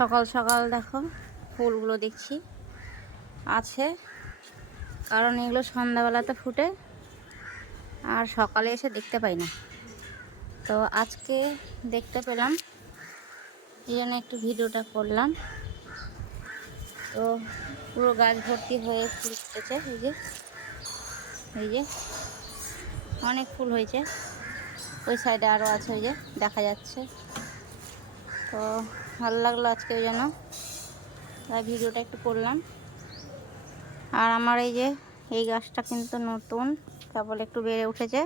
সকাল সকাল দেখো ফুলগুলো দেখছি আছে, কারণ এগুলো সন্ধ্যাবেলাতে ফুটে আর সকালে এসে দেখতে পাই না। তো আজকে দেখতে পেলাম, এই জন্য একটু ভিডিওটা করলাম। তো পুরো গাছ ভর্তি হয়ে ফুল ফুটেছে, এই যে অনেক ফুল হয়েছে। ওই সাইডে আরও আছে, ওই যে দেখা যাচ্ছে। তো ভালো লাগলো আজকে, ওই জন্য তাই ভিডিওটা একটু করলাম। আর আমার এই গাছটা কিন্তু নতুন, কেবল একটু বেড়ে উঠেছে।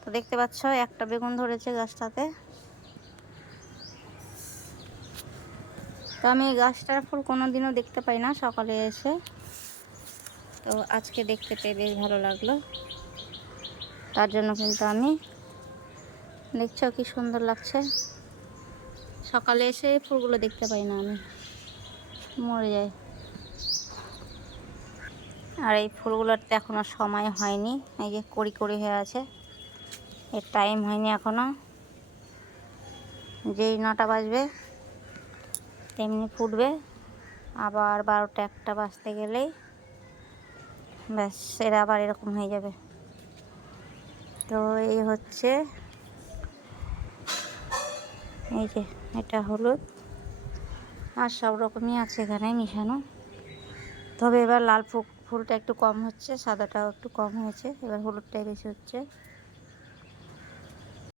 তো দেখতে পাচ্ছ একটা বেগুন ধরেছে গাছটাতে। তো আমি এই গাছটার ফুল কোনোদিনও দেখতে পাই না সকালে এসে, তো আজকে দেখতে পেয়ে বেশ ভালো লাগলো। তার জন্য কিন্তু আমি, দেখছো কি সুন্দর লাগছে। সকালে এসে ফুলগুলো দেখতে পাই না, আমি মরে যাই। আর এই ফুলগুলোর তো এখনো সময় হয়নি, এই যে কড়ি কড়ি হয়ে আছে, এর টাইম হয়নি এখনো। যেই 9টা বাজবে তেমনি ফুটবে, আবার 12টা 1টা বাজতে গেলেই ব্যাস এরা আবার এরকম হয়ে যাবে। তো এই হচ্ছে, এই যে এটা হলুদ, আর সব রকমই আছে এখানে মিশানো। তবে এবার লাল ফুলটা একটু কম হচ্ছে, সাদাটাও একটু কম হয়েছে, এবার হলুদটাই বেশি হচ্ছে।